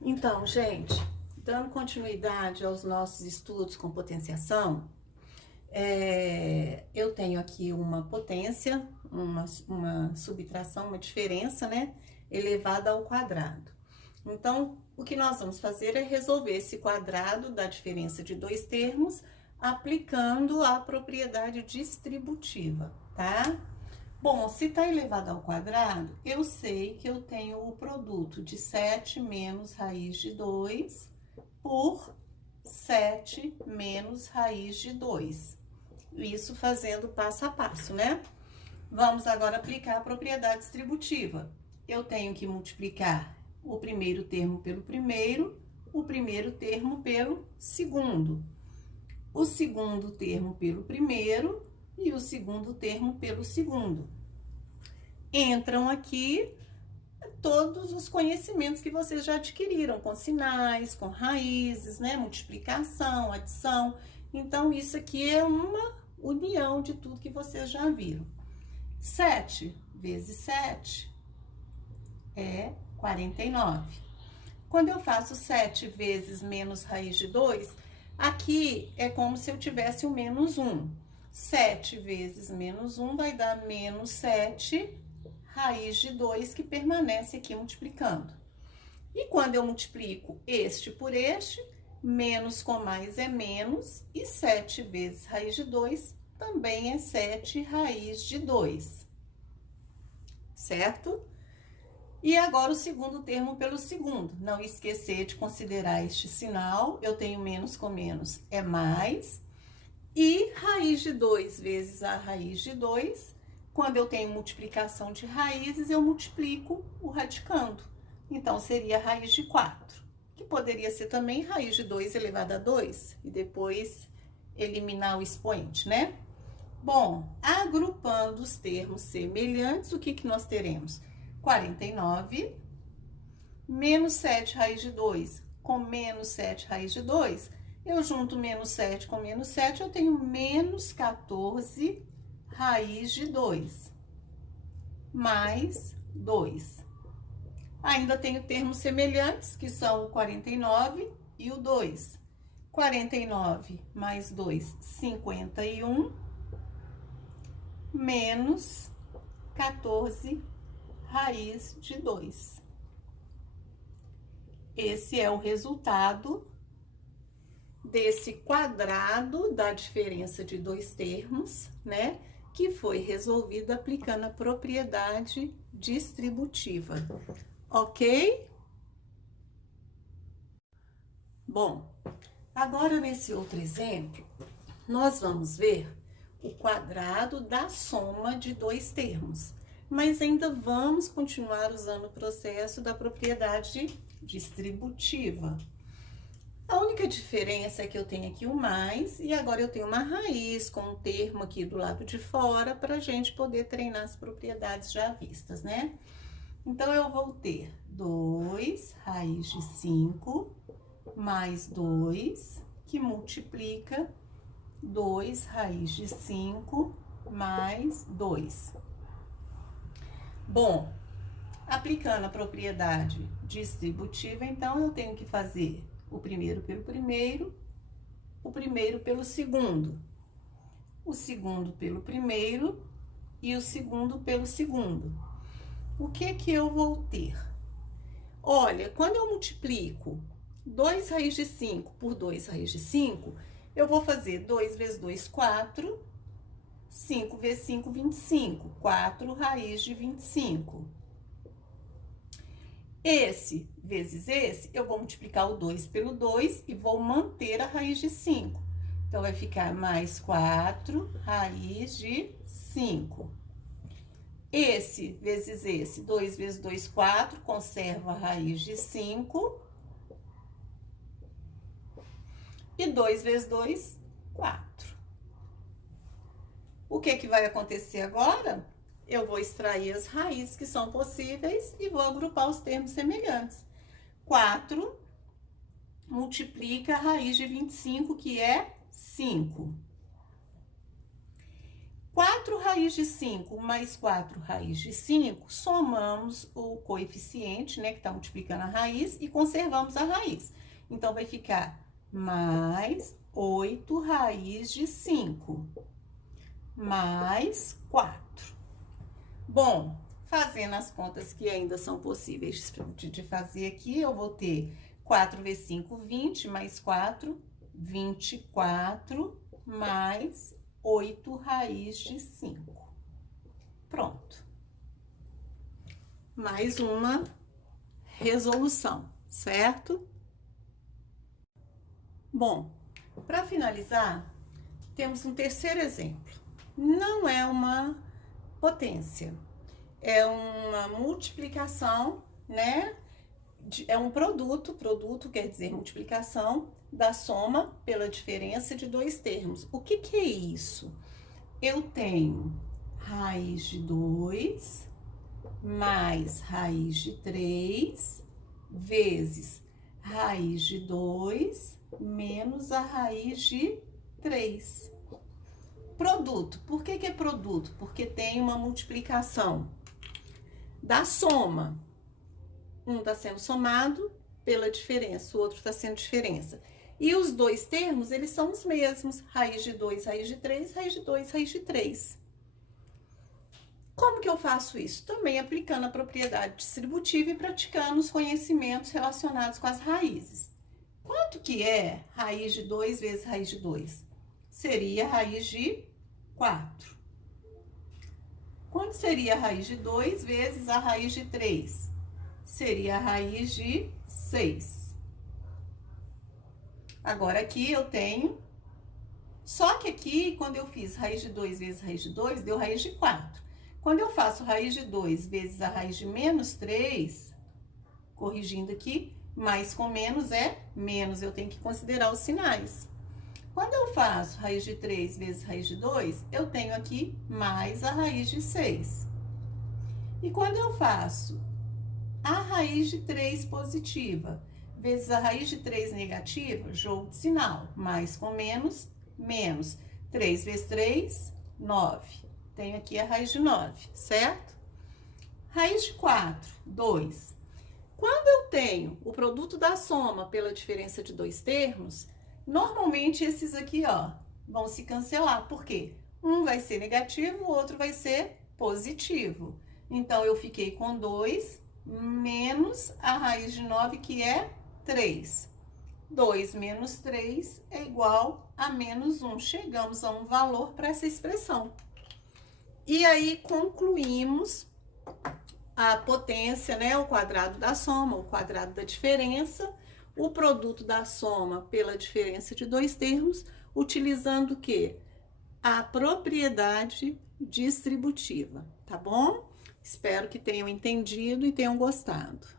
Então, gente, dando continuidade aos nossos estudos com potenciação, eu tenho aqui uma potência, uma subtração, uma diferença, né, elevada ao quadrado. Então, o que nós vamos fazer é resolver esse quadrado da diferença de dois termos, aplicando a propriedade distributiva, tá? Bom, se está elevado ao quadrado, eu sei que eu tenho o produto de 7 menos raiz de 2 por 7 menos raiz de 2. Isso fazendo passo a passo, né? Vamos agora aplicar a propriedade distributiva. Eu tenho que multiplicar o primeiro termo pelo primeiro, o primeiro termo pelo segundo, o segundo termo pelo primeiro e o segundo termo pelo segundo. Entram aqui todos os conhecimentos que vocês já adquiriram, com sinais, com raízes, né? Multiplicação, adição. Então, isso aqui é uma união de tudo que vocês já viram. 7 vezes 7 é 49. Quando eu faço 7 vezes menos raiz de 2, aqui é como se eu tivesse o menos 1. 7 vezes menos 1 vai dar menos 7 raiz de 2, que permanece aqui multiplicando. E quando eu multiplico este por este, menos com mais é menos, e 7 vezes raiz de 2 também é 7 raiz de 2, certo? E agora o segundo termo pelo segundo. Não esquecer de considerar este sinal, eu tenho menos com menos é mais, e raiz de 2 vezes a raiz de 2, quando eu tenho multiplicação de raízes, eu multiplico o radicando. Então, seria raiz de 4, que poderia ser também raiz de 2 elevado a 2, e depois eliminar o expoente, né? Bom, agrupando os termos semelhantes, o que nós teremos? 49 menos 7 raiz de 2 com menos 7 raiz de 2, eu junto menos 7 com menos 7, eu tenho menos 14 raiz de 2, mais 2. Ainda tenho termos semelhantes, que são o 49 e o 2. 49 mais 2, 51, menos 14 raiz de 2. Esse é o resultado desse quadrado da diferença de dois termos, né? Que foi resolvido aplicando a propriedade distributiva, ok? Bom, agora nesse outro exemplo, nós vamos ver o quadrado da soma de dois termos, mas ainda vamos continuar usando o processo da propriedade distributiva. A única diferença é que eu tenho aqui o mais e agora eu tenho uma raiz com um termo aqui do lado de fora para a gente poder treinar as propriedades já vistas, né? Então, eu vou ter 2 raiz de 5 mais 2, que multiplica 2 raiz de 5 mais 2. Bom, aplicando a propriedade distributiva, então, eu tenho que fazer o primeiro pelo primeiro, o primeiro pelo segundo, o segundo pelo primeiro e o segundo pelo segundo. O que eu vou ter? Olha, quando eu multiplico 2 raiz de 5 por 2 raiz de 5, eu vou fazer 2 vezes 2, 4, 5 vezes 5, 25, 4 raiz de 25. Esse vezes esse, eu vou multiplicar o 2 pelo 2 e vou manter a raiz de 5. Então, vai ficar mais 4 raiz de 5. Esse vezes esse, 2 vezes 2, 4, conserva a raiz de 5. E 2 vezes 2, 4. O que vai acontecer agora? Eu vou extrair as raízes que são possíveis e vou agrupar os termos semelhantes. 4 multiplica a raiz de 25, que é 5. 4 raiz de 5 mais 4 raiz de 5, somamos o coeficiente, né, que está multiplicando a raiz, e conservamos a raiz. Então, vai ficar mais 8 raiz de 5, mais 4. Bom, fazendo as contas que ainda são possíveis de fazer aqui, eu vou ter 4 vezes 5, 20, mais 4, 24, mais 8 raiz de 5. Pronto. Mais uma resolução, certo? Bom, para finalizar, temos um terceiro exemplo. Não é uma potência, é uma multiplicação, né? É um produto quer dizer multiplicação da soma pela diferença de dois termos. O que é isso? Eu tenho raiz de 2 mais raiz de 3 vezes raiz de 2 menos a raiz de 3. Produto. Por que é produto? Porque tem uma multiplicação da soma. Um está sendo somado pela diferença, o outro está sendo diferença. E os dois termos, eles são os mesmos. Raiz de 2, raiz de 3, raiz de 2, raiz de 3. Como que eu faço isso? Também aplicando a propriedade distributiva e praticando os conhecimentos relacionados com as raízes. Quanto que é raiz de 2 vezes raiz de 2? Seria raiz de 4. Quanto seria a raiz de 2 vezes a raiz de 3? Seria a raiz de 6. Agora, aqui eu tenho... Só que aqui, quando eu fiz raiz de 2 vezes raiz de 2, deu raiz de 4. Quando eu faço raiz de 2 vezes a raiz de menos 3, corrigindo aqui, mais com menos é menos, eu tenho que considerar os sinais. Quando eu faço raiz de 3 vezes raiz de 2, eu tenho aqui mais a raiz de 6. E quando eu faço a raiz de 3 positiva vezes a raiz de 3 negativa, jogo de sinal, mais com menos, menos. 3 vezes 3, 9. Tenho aqui a raiz de 9, certo? Raiz de 4, 2. Quando eu tenho o produto da soma pela diferença de dois termos, normalmente esses aqui, ó, vão se cancelar. Por quê? Um vai ser negativo, o outro vai ser positivo. Então, eu fiquei com 2 menos a raiz de 9, que é 3. 2 menos 3 é igual a menos 1. Chegamos a um valor para essa expressão. E aí, concluímos a potência, né? O quadrado da soma, o quadrado da diferença, o produto da soma pela diferença de dois termos, utilizando o quê? A propriedade distributiva, tá bom? Espero que tenham entendido e tenham gostado.